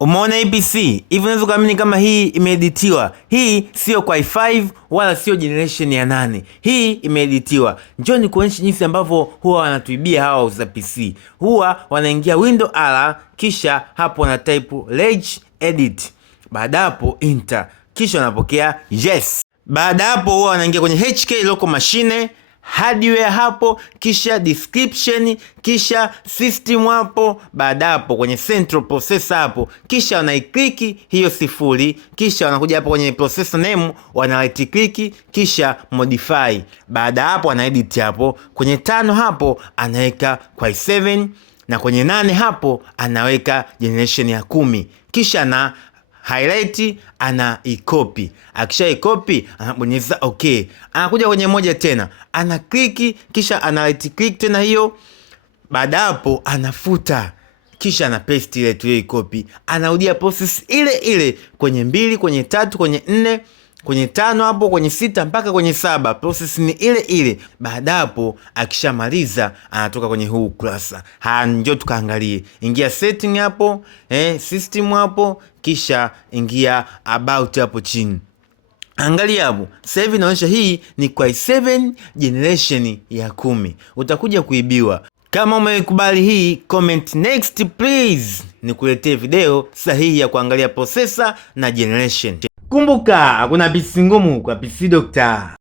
Umeona hii PC hivi, unaweza kuamini kama hii imeeditiwa. Hii sio kwa i5 wala sio generation ya 8. Hii imeeditiwa. Njoo nikuonyeshe jinsi ambavyo huwa wanatuibia hawa wauza PC. Huwa wanaingia window R, kisha hapo wana type reg edit, baada hapo enter, kisha wanapokea yes. Baada hapo huwa wanaingia kwenye HK local machine, hardware hapo, kisha description, kisha system hapo. Baada hapo kwenye central processor hapo, kisha wanaiclick hiyo 0, kisha wanakuja hapo kwenye processor name, wana right click, kisha modify. Baada hapo wana edit hapo kwenye 5 hapo anaweka kwa i7, na kwenye 8 hapo anaweka generation ya 10, kisha na highlight, ana ikopi. Akisha ikopi anabonyeza okay, anakuja kwenye moja tena ana click, kisha ana right click tena hiyo. Baada hapo anafuta, kisha ana paste ile tu ikopi, anarudia process ile ile kwenye 2, kwenye 3, kwenye 4, kwenye 5 hapo, kwenye 6 mpaka kwenye 7, process ni ile ile. Baada hapo akishamaliza anatoka kwenye huu ukurasa. Njoo tukaangalie. Ingia setting hapo, system hapo, kisha ingia about hapo chini. Angalia hapo. Sasa hivi inaonyesha hii ni kwa i7 generation ya 10. Utakuja kuibiwa. Kama umekubali hii, comment next please, nikuletee video sahihi ya kuangalia processor na generation. Kumbuka, hakuna PC ngumu kwa PC Doctor.